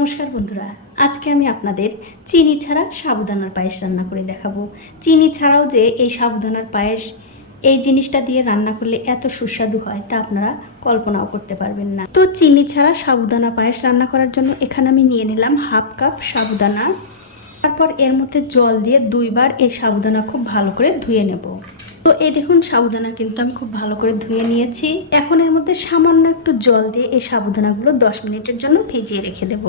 নমস্কার বন্ধুরা, আজকে আমি আপনাদের চিনি ছাড়া সাবুদানার পায়েস রান্না করে দেখাবো। চিনি ছাড়াও যে এই সাবুদানার পায়েস, এই জিনিসটা দিয়ে রান্না করলে এত সুস্বাদু হয় তা আপনারা কল্পনাও করতে পারবেন না। তো চিনি ছাড়া সাবুদানা পায়েস রান্না করার জন্য এখানে আমি নিয়ে নিলাম হাফ কাপ সাবুদানা। তারপর এর মধ্যে জল দিয়ে দুইবার এই সাবুদানা খুব ভালো করে ধুয়ে নেব। তো এই দেখুন সাবুদানা কিন্তু আমি খুব ভালো করে ধুয়ে নিয়েছি। এখন এর মধ্যে সামান্য একটু জল দিয়ে এই সাবুদানাগুলো দশ মিনিটের জন্য ভিজিয়ে রেখে দেব।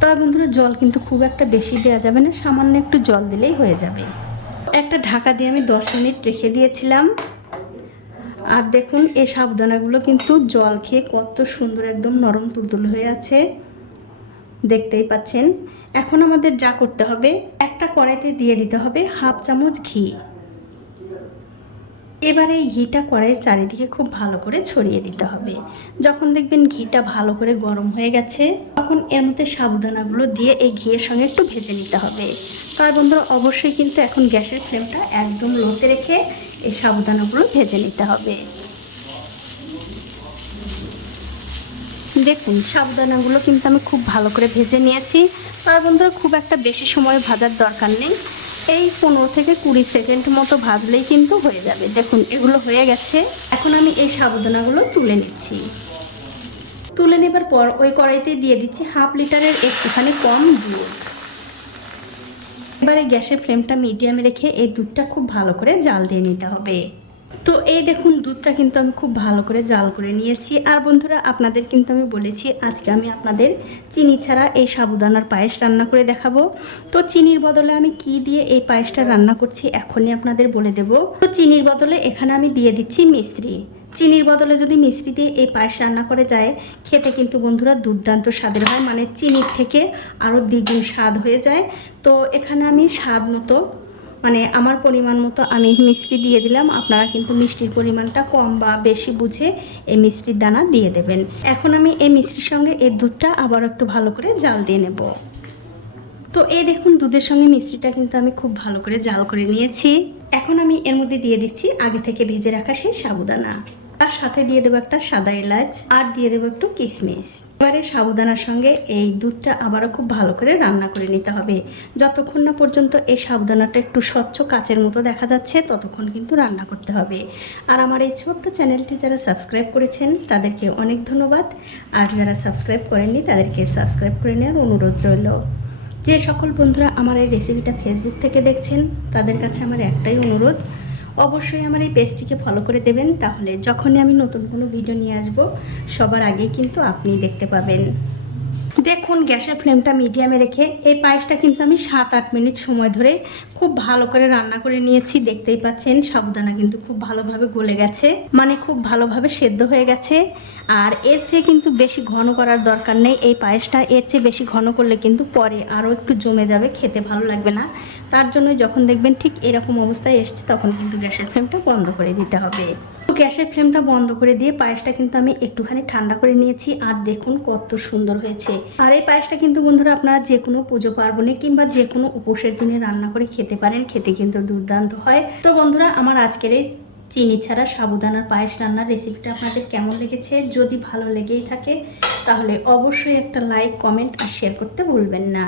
তবে বন্ধুরা, জল কিন্তু খুব একটা বেশি দেওয়া যাবে না, সামান্য একটু জল দিলেই হয়ে যাবে। একটা ঢাকা দিয়ে আমি দশ মিনিট রেখে দিয়েছিলাম। আর দেখুন, এই সাবুদানাগুলো কিন্তু জল খেয়ে কত সুন্দর একদম নরম তুলতুল হয়ে আছে। দেখতেই পাচ্ছেন। এখন আমাদের যা করতে হবে, একটা কড়াইতে দিয়ে দিতে হবে হাফ চামচ ঘি। এবারে এই ঘিটা কড়াইয়ের চারিদিকে খুব ভালো করে ছড়িয়ে দিতে হবে। যখন দেখবেন ঘিটা ভালো করে গরম হয়ে গেছে, তখন এর মধ্যে সাবুদানাগুলো দিয়ে এই ঘিয়ের সঙ্গে একটু ভেজে নিতে হবে। তাই বন্ধুরা, অবশ্যই কিন্তু এখন গ্যাসের ফ্লেমটা একদম লোতে রেখে এই সাবুদানাগুলো ভেজে নিতে হবে। দেখুন, সাবুদানাগুলো কিন্তু আমি খুব ভালো করে ভেজে নিয়েছি। আর বন্ধুরা, খুব একটা বেশি সময় ভাজার দরকার নেই। এই পনেরো থেকে কুড়ি সেকেন্ড মতো ভাজলেই কিন্তু হয়ে যাবে। দেখুন, এগুলো হয়ে গেছে। এখন আমি এই সাবুদানাগুলো তুলে নিচ্ছি। তুলে নেবার পর ওই কড়াইতে দিয়ে দিচ্ছি হাফ লিটারের একটুখানি কম দুধ। এবারে গ্যাসের ফ্লেমটা মিডিয়ামে রেখে এই দুধটা খুব ভালো করে জাল দিয়ে নিতে হবে। তো এই দেখুন দুধটা কিন্তু আমি খুব ভালো করে জাল করে নিয়েছি। আর বন্ধুরা, আপনাদের কিন্তু আমি বলেছি, আজকে আমি আপনাদের চিনি ছাড়া এই সাবুদানার পায়েস রান্না করে দেখাবো। তো চিনির বদলে আমি কি দিয়ে এই পায়েসটা রান্না করছি এখনই আপনাদের বলে দেব। তো চিনির বদলে এখানে আমি দিয়ে দিচ্ছি মিস্ত্রি চিনির বদলে যদি মিশ্রি দিয়ে এই পায়েস রান্না করে যায়, খেতে কিন্তু বন্ধুরা দুর্দান্ত স্বাদের হয় মানে চিনির থেকে আরও দ্বিগুণ স্বাদ হয়ে যায়। তো এখানে আমি স্বাদ মতো মানে আমার পরিমাণ মতো আমি মিষ্টি দিয়ে দিলাম। আপনারা কিন্তু মিষ্টির পরিমাণটা কম বা বেশি বুঝে এই মিষ্টির দানা দিয়ে দেবেন। এখন আমি এই মিষ্টির সঙ্গে এই দুধটা আবার একটু ভালো করে জাল দিয়ে নেব। তো এই দেখুন, দুধের সঙ্গে মিষ্টিটা কিন্তু আমি খুব ভালো করে জাল করে নিয়েছি। এখন আমি এর মধ্যে দিয়ে দিচ্ছি আগে থেকে ভেজে রাখা সেই সাবুদানা। তার সাথে দিয়ে দেবো একটা সাদা এলাচ আর দিয়ে দেবো একটু কিশমিশ এবারে সাবুদানার সঙ্গে এই দুধটা আবারও খুব ভালো করে রান্না করে নিতে হবে। যতক্ষণ না পর্যন্ত এই সাবুদানাটা একটু স্বচ্ছ কাচের মতো দেখা যাচ্ছে, ততক্ষণ কিন্তু রান্না করতে হবে। আর আমার এই ছোট্ট চ্যানেলটি যারা সাবস্ক্রাইব করেছেন, তাদেরকে অনেক ধন্যবাদ। আর যারা সাবস্ক্রাইব করেননি, তাদেরকে সাবস্ক্রাইব করে নেওয়ার অনুরোধ রইল। যে সকল বন্ধুরা আমার এই রেসিপিটা ফেসবুক থেকে দেখছেন, তাদের কাছে আমার একটাই অনুরোধ অবশ্যই আমার এই পেজটিকে ফলো করে দেবেন। তাহলে যখনই আমি নতুন কোনো ভিডিও নিয়ে আসব, সবার আগেই কিন্তু আপনি দেখতে পাবেন। দেখুন, গ্যাসের ফ্লেমটা মিডিয়ামে রেখে এই পায়েসটা কিন্তু আমি সাত আট মিনিট সময় ধরে খুব ভালো করে রান্না করে নিয়েছি। দেখতেই পাচ্ছেন, সাবুদানা কিন্তু খুব ভালোভাবে গলে গেছে মানে খুব ভালোভাবে সেদ্ধ হয়ে গেছে। আর এর চেয়ে কিন্তু বেশি ঘন করার দরকার নেই। এই পায়েসটা এর চেয়ে বেশি ঘন করলে কিন্তু পরে আরও একটু জমে যাবে, খেতে ভালো লাগবে না। তার জন্য যখন দেখবেন ঠিক এরকম অবস্থায় এসছে, তখন কিন্তু গ্যাসের ফ্লেমটা বন্ধ করে দিতে হবে। গ্যাসের ফ্লেমটা বন্ধ করে দিয়ে পায়েসটা কিন্তু আমি একটুখানি ঠান্ডা করে নিয়েছি, আর দেখুন কত সুন্দর হয়েছে। আর এই পায়েসটা কিন্তু বন্ধুরা আপনারা যে কোনো পুজো পার্বণে কিংবা যে কোনো উপোসের দিনে রান্না করে খেতে পারেন, খেতে কিন্তু দুর্দান্ত হয়। তো বন্ধুরা, আমার আজকের এই চিনি ছাড়া সাবুদানার পায়েস রান্নার রেসিপিটা আপনাদের কেমন লেগেছে? যদি ভালো লেগেই থাকে, তাহলে অবশ্যই একটা লাইক কমেন্ট আর শেয়ার করতে ভুলবেন না।